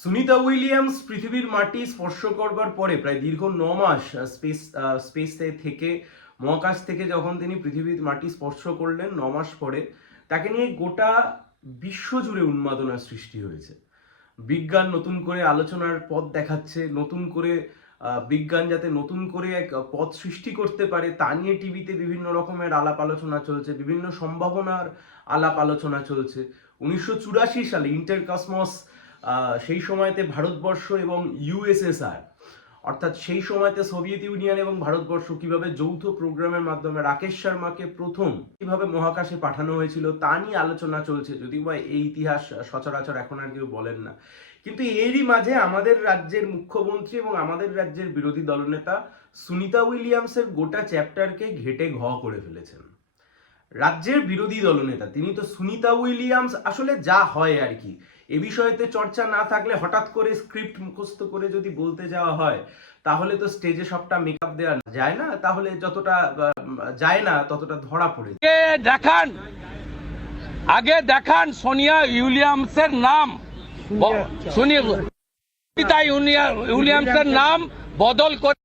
Sunita Williams পৃথিবীর মাটি স্পর্শ করবার পরে প্রায় দীর্ঘ ন মাস স্পেস স্পেস থেকে, মহাকাশ থেকে যখন তিনি পৃথিবীর মাটি স্পর্শ করলেন, ন মাস পরে, তাকে নিয়ে গোটা বিশ্ব জুড়ে উন্মাদনার সৃষ্টি হয়েছে। বিজ্ঞান নতুন করে আলোচনার পথ দেখাচ্ছে, নতুন করে বিজ্ঞান যাতে নতুন করে এক পথ সৃষ্টি করতে পারে, তা নিয়ে টিভিতে বিভিন্ন রকমের আলাপ আলোচনা চলছে, বিভিন্ন সম্ভাবনার আলাপ আলোচনা চলছে। উনিশশো চুরাশি সালে ইন্টার কসমস সেই সময়তে ভারতবর্ষ এবং ইউএসএসআর অর্থাৎ সেই সময়তে সোভিয়েত ইউনিয়ন এবং ভারতবর্ষ কীভাবে যৌথ প্রোগ্রামের মাধ্যমে রাকেশ শর্মাকে প্রথম কীভাবে মহাকাশে পাঠানো হয়েছিল তা নিয়ে আলোচনা চলছে, যদিও বা এই ইতিহাস সচরাচর এখন আর কেউ বলেন না। কিন্তু এরই মাঝে আমাদের রাজ্যের মুখ্যমন্ত্রী এবং আমাদের রাজ্যের বিরোধী দলনেতা সুনিতা উইলিয়ামসের গোটা চ্যাপ্টারকে ঘেটে ঘ করে ফেলেছেন। রাজ্যের বিরোধী দলনেতা, তিনি তো সুনিতা উইলিয়ামস, আসলে যা হয় আর কি। এ বিষয়েতে চর্চা না থাকলে হঠাৎ করে স্ক্রিপ্ট মুখস্থ করে যদি বলতে যাওয়া হয় তাহলে তো স্টেজে সবটা মেকআপ দেওয়া যায় না। তাহলে যতটা যায় না ততটা ধরা পড়ে দেখান আগে দেখান সোনিয়া উইলিয়ামসের নাম। সোনিয়া সুনিতা উইলিয়ামসের নাম বদল করে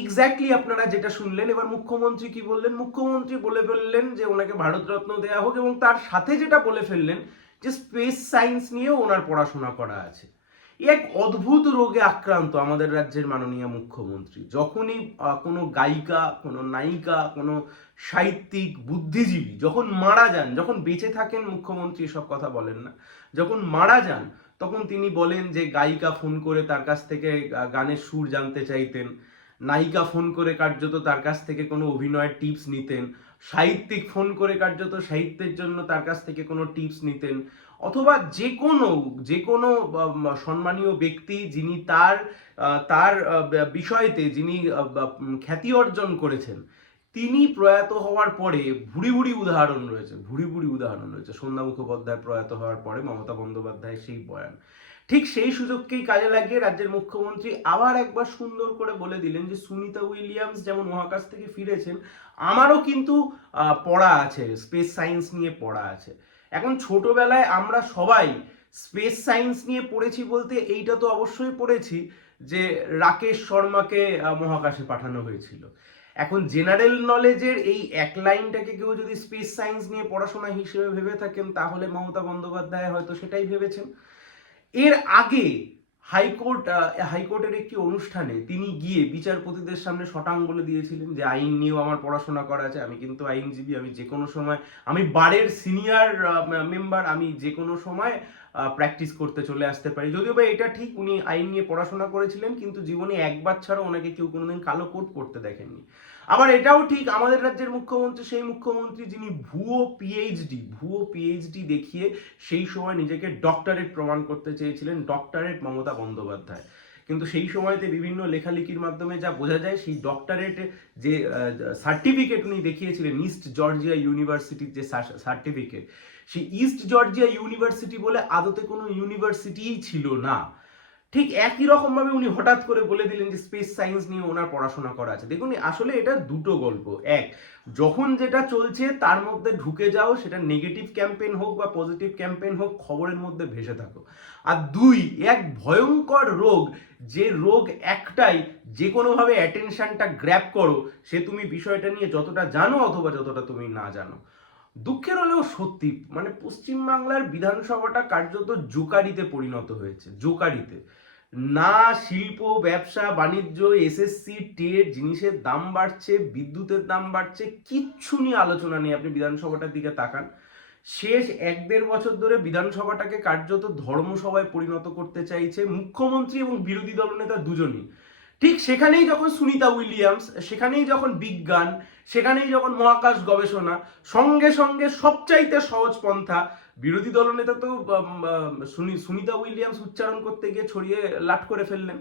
এক্স্যাক্টলি আপনারা যেটা শুনলেন এবার মুখ্যমন্ত্রী কি বললেন? মুখ্যমন্ত্রী বলে ফেললেন যে ওনাকে ভারতরত্ন দেয়া হোক এবং তার সাথে যেটা বলে ফেললেন যে স্পেস সায়েন্স নিয়েও ওনার পড়াশোনা করা আছে। এক অদ্ভুত রোগে আক্রান্ত আমাদের রাজ্যের মাননীয় মুখ্যমন্ত্রী। যখনই কোনো গায়িকা, কোনো নায়িকা, কোনো সাহিত্যিক, বুদ্ধিজীবী যখন মারা যান, যখন বেঁচে থাকেন মুখ্যমন্ত্রী এসব কথা বলেন না, যখন মারা যান, তখন তিনি বলেন যে গায়িকা ফোন করে তার কাছ থেকে গানের সুর জানতে চাইতেন। নায়িকা ফোন করে কার্যত তার কাছ থেকে কোনো অভিনয়ের টিপস নিতেন। সাহিত্যিক ফোন করে কার্যত সাহিত্যের জন্য তার কাছ থেকে কোনো টিপস নিতেন, অথবা যে কোনো যে কোনো সম্মানীয় ব্যক্তি যিনি তার তার বিষয়তে যিনি খ্যাতি অর্জন করেছেন, তিনি প্রয়াত হওয়ার পরে ভুড়ি ভুড়ি উদাহরণ রয়েছে ভুড়ি ভুড়ি উদাহরণ রয়েছে। সন্ধ্যা মুখোপাধ্যায় প্রয়াত হওয়ার পরে মমতা বন্দ্যোপাধ্যায় সেই বয়ান। ঠিক সেই সুযোগকেই কাজে লাগিয়ে রাজ্যের মুখ্যমন্ত্রী আবার একবার সুন্দর করে বলে দিলেন যে, সুনিতা উইলিয়ামস যেমন মহাকাশ থেকে ফিরেছেন, আমারও কিন্তু পড়া আছে, স্পেস সায়েন্স নিয়ে পড়া আছে। এখন ছোটবেলায় আমরা সবাই স্পেস সায়েন্স নিয়ে পড়েছি বলতে এইটা তো অবশ্যই পড়েছি যে, রাকেশ শর্মাকে মহাকাশে পাঠানো হয়েছিল। এখন জেনারেল নলেজের এই এক লাইনটাকে কেউ যদি স্পেস সায়েন্স নিয়ে পড়াশোনা হিসেবে ভেবে থাকেন, তাহলে মমতা বন্দ্যোপাধ্যায় হয়তো সেটাই ভেবেছেন। এর আগে হাইকোর্ট হাইকোর্টের একটি অনুষ্ঠানে তিনি গিয়ে বিচারপতিদের সামনে শটাং বলে দিয়েছিলেন যে, আইন নিয়েও আমার পড়াশোনা করা আছে। আমি কিন্তু আইনজীবী, আমি যে কোনো সময়, আমি বারের সিনিয়র মেম্বার আমি যে কোনো সময় প্র্যাকটিস করতে চলে আসতে পারি। যদিও বা এটা ঠিক, উনি আইন নিয়ে পড়াশোনা করেছিলেন, কিন্তু জীবনে একবার ছাড়া ওনাকে কেউ কোনোদিন কালো কোট পড়তে দেখেননি। আবার এটাও ঠিক, আমাদের রাজ্যের মুখ্যমন্ত্রী, সেই মুখ্যমন্ত্রী যিনি ভুয়ো পিএইচডি ভুয়ো পিএইচডি দেখিয়ে সেই সময় নিজেকে ডক্টরেট প্রমাণ করতে চেয়েছিলেন ডক্টরেট মমতা বন্দ্যোপাধ্যায়। কিন্তু সেই সময়তে বিভিন্ন লেখালেখির মাধ্যমে যা বোঝা যায়, সেই ডক্টরেট যে সার্টিফিকেট উনি দেখিয়েছিলেন ইস্ট জর্জিয়া ইউনিভার্সিটির যে সার্টিফিকেট সেই ইস্ট জর্জিয়া ইউনিভার্সিটি বলে আদতে কোনো ইউনিভার্সিটিই ছিল না। ঠিক একই রকম ভাবে উনি হঠাৎ করে বলে দিলেন যে স্পেস সায়েন্স নিয়ে ওনার পড়াশোনা করা আছে। দেখুন, আসলে এটা দুটো গল্প। এক, যখন যেটা চলছে তার মধ্যে ঢুকে যাও, সেটা নেগেটিভ ক্যাম্পেইন হোক বা পজিটিভ ক্যাম্পেইন হোক, খবরের মধ্যে ভেসে থাকো। আর দুই, এক ভয়ঙ্কর রোগ, যে রোগ একটাই, যে কোনোভাবে অ্যাটেনশনটা গ্র্যাপ করো, সে তুমি বিষয়টা নিয়ে যতটা জানো অথবা যতটা তুমি না জানো। দুঃখের হলেও সত্যি মানে পশ্চিমবাংলার বিধানসভাটা কার্যত জোকারিতে পরিণত হয়েছে, জোকারিতে। না শিল্প, ব্যবসা, বাণিজ্য এসএসসি টেট জিনিসের দাম বাড়ছে, বিদ্যুতের দাম বাড়ছে, কিচ্ছু নিয়ে আলোচনা নেই আপনি বিধানসভাটার দিকে তাকান। শেষ এক দেড় বছর ধরে বিধানসভাটাকে কার্যত ধর্মসভায় পরিণত করতে চাইছে মুখ্যমন্ত্রী এবং বিরোধী দলনেতা দুজনই। ঠিক সেখানেই যখন সুনিতা উইলিয়ামস, সেখানেই যখন বিজ্ঞান, সেখানেই যখন মহাকাশ গবেষণা, সঙ্গে সঙ্গে সবচাইতে সহজ পন্থা বিরোধী দলনেতা তো সুনিতা উইলিয়ামস উচ্চারণ করতে গিয়ে ছড়িয়ে লাট করে ফেললেন।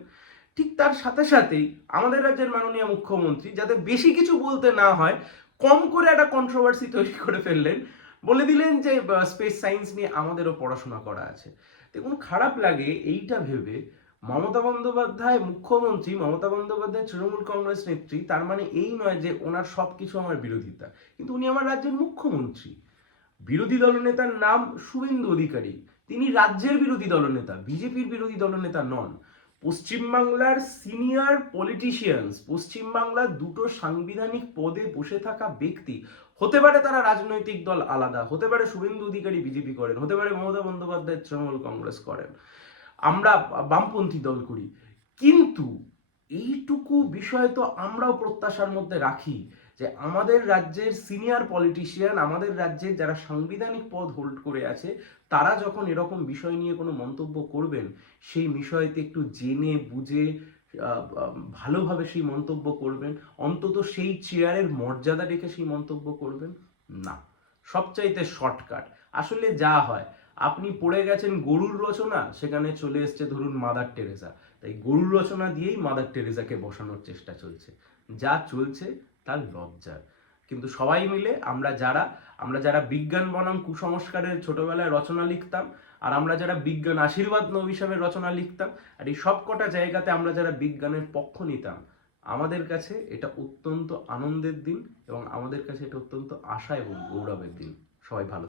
ঠিক তার সাথে সাথেই আমাদের রাজ্যের মাননীয় মুখ্যমন্ত্রী যাতে বেশি কিছু বলতে না হয়, কম করে একটা কন্ট্রোভার্সি তৈরি করে ফেললেন। বলে দিলেন যে স্পেস সায়েন্স নিয়ে আমাদেরও পড়াশোনা করা আছে। দেখুন, খারাপ লাগে এইটা ভেবে মমতা বন্দ্যোপাধ্যায় মুখ্যমন্ত্রী, মমতা বন্দ্যোপাধ্যায় তৃণমূল কংগ্রেস নেত্রী, তার মানে এই নয় যে ওনার সবকিছু আমার বিরোধিতা। কিন্তু উনি আমার রাজ্যের মুখ্যমন্ত্রী। বিরোধী দলনেতার নাম শুভেন্দু অধিকারী। তিনি রাজ্যের বিরোধী দলনেতা, বিজেপির বিরোধী দলনেতা নন। পশ্চিমবাংলার সিনিয়র পলিটিশিয়ানস, পশ্চিমবাংলার দুটো সাংবিধানিক পদে বসে থাকা ব্যক্তি, হতে পারে তারা রাজনৈতিক দল আলাদা, হতে পারে শুভেন্দু অধিকারী বিজেপি করেন, হতে পারে মমতা বন্দ্যোপাধ্যায় তৃণমূল কংগ্রেস করেন। আমরা বামপন্থী দল করি। কিন্তু এইটুকু বিষয় তো আমরাও প্রত্যাশার মধ্যে রাখি। যে আমাদের রাজ্যের সিনিয়র পলিটিশিয়ান আমাদের রাজ্যের যারা সাংবিধানিক পদ হোল্ড করে আছে, তারা যখন এরকম বিষয় নিয়ে কোনো মন্তব্য করবেন, সেই বিষয়তে একটু জেনে বুঝে ভালোভাবে সেই মন্তব্য করবেন। অন্তত সেই চেয়ারের মর্যাদা রেখে সেই মন্তব্য করবেন? না। সবচাইতে শর্টকাট আসলে যা হয়, আপনি পড়ে গেছেন গরুর রচনা, সেখানে চলে এসছে ধরুন মাদার টেরেসা তাই গরুর রচনা দিয়েই মাদার টেরেসাকে বসানোর চেষ্টা চলছে। যা চলছে তার লজ্জার কিন্তু সবাই মিলে আমরা যারা আমরা যারা বিজ্ঞান বনাম কুসংস্কারের ছোটবেলায় রচনা লিখতাম, আর আমরা যারা বিজ্ঞান আশীর্বাদ নব হিসাবে রচনা লিখতাম, আর এই সব কটা জায়গাতে আমরা যারা বিজ্ঞানের পক্ষ নিতাম, আমাদের কাছে এটা অত্যন্ত আনন্দের দিন এবং আমাদের কাছে এটা অত্যন্ত আশা এবং গৌরবের দিন। সবাই ভালো